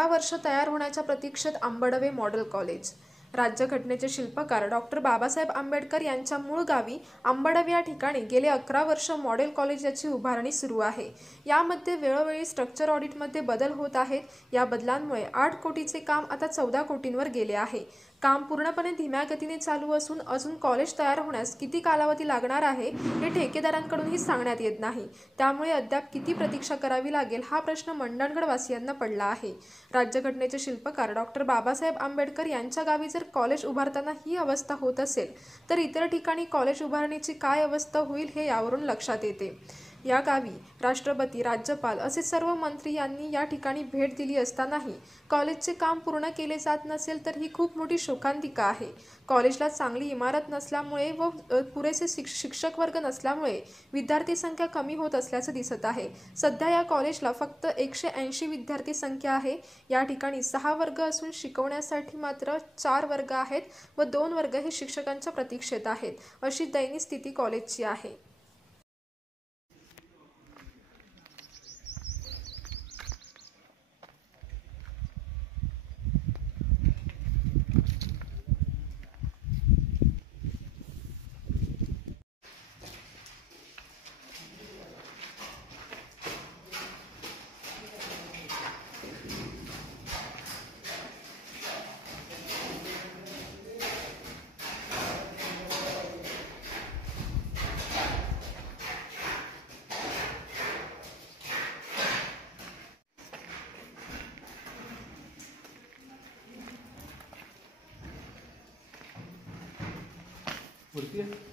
11 वर्ष तयार होण्याच्या प्रतीक्षेत आंबडवे मॉडेल कॉलेज। राज्यघटनेचे शिल्पकार डॉक्टर बाबासाहेब आंबेडकर यांच्या मूळ गावी आंबडवे या ठिकाणी गेले 11 वर्ष मॉडेल कॉलेज याची उभारणी सुरू आहे। यामध्ये वेळोवेळी स्ट्रक्चर ऑडिटमध्ये बदल होत आहेत। या बदलांमुळे 8 कोटीचे काम आता 14 कोटींवर गेले आहे। काम पूर्णपणे धीम्या गतीने चालू असून अजून कॉलेज तयार होण्यास किती कालावधी लागणार आहे हे ठेकेदारांकडूनही सांगण्यात येत नाही। त्यामुळे अद्याप किती प्रतीक्षा करावी लागेल हा प्रश्न मंडणगड वासियांना पडला आहे। राज्यघटनेचे शिल्पकार डॉक्टर बाबासाहेब आंबेडकर यांच्या गावी जर कॉलेज उभारताना ही अवस्था होत असेल तर इतर ठिकाणी कॉलेज उभारणीची काय अवस्था होईल हे यावरून लक्षात येते। या गावी राष्ट्रपती, राज्यपाल असे सर्व मंत्री यांनी या ठिकाणी भेट दिली असतानाही कॉलेजचे काम पूर्ण केले जात नसेल तर ही खूप मोठी शोकांतिका आहे। कॉलेजला चांगली इमारत नसल्यामुळे व पुरेसे शिक्षक वर्ग नसल्यामुळे विद्यार्थी संख्या कमी होत असल्याचे दिसत आहे। सध्या या कॉलेजला फक्त 180 विद्यार्थी संख्या आहे। या ठिकाणी 6 वर्ग असून शिकवण्यासाठी मात्र 4 वर्ग आहेत व 2 वर्ग हे शिक्षकांच्या प्रतीक्षेत आहेत। अशी दयनीय स्थिती कॉलेजची आहे। ¿Por qué?